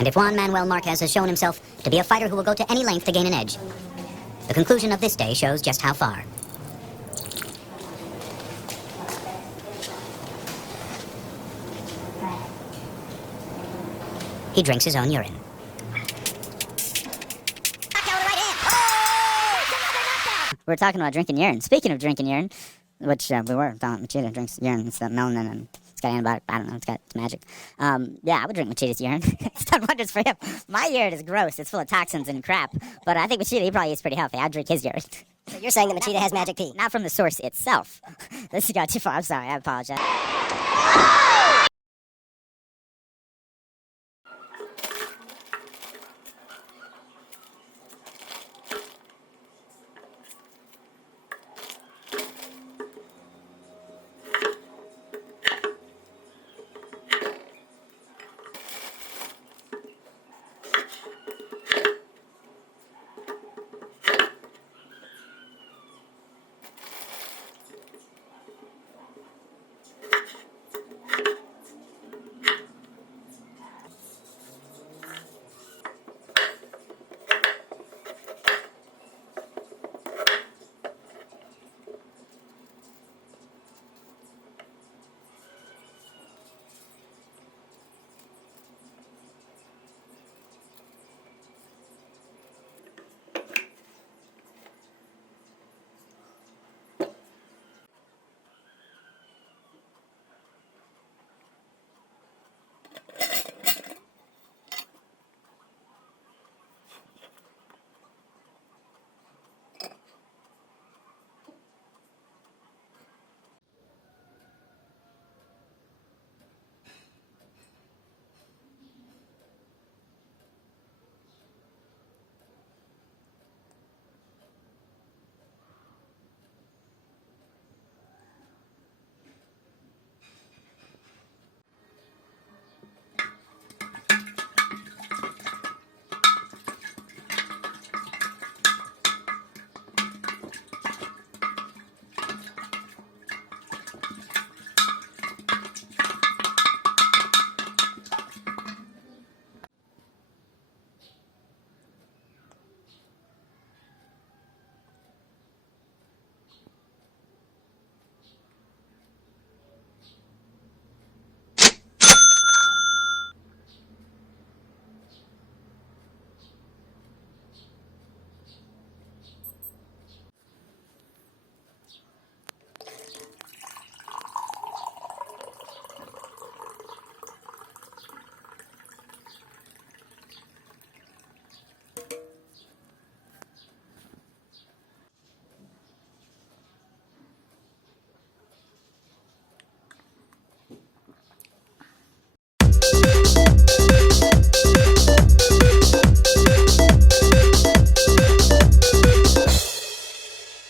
And if Juan Manuel Marquez has shown himself to be a fighter who will go to any length to gain an edge, the conclusion of this day shows just how far. He drinks his own urine. We're talking about drinking urine. Speaking of drinking urine, which we were, Machida drinks urine. It's that melanin and it's got antibiotic. I don't know. It's magic. Yeah, I would drink Machida's urine. It's done wonders for him. My urine is gross. It's full of toxins and crap. But I think Machida, he probably is pretty healthy. I'd drink his urine. So you're saying that Machida has magic pee? Not from the source itself. This has got too far. I'm sorry. I apologize.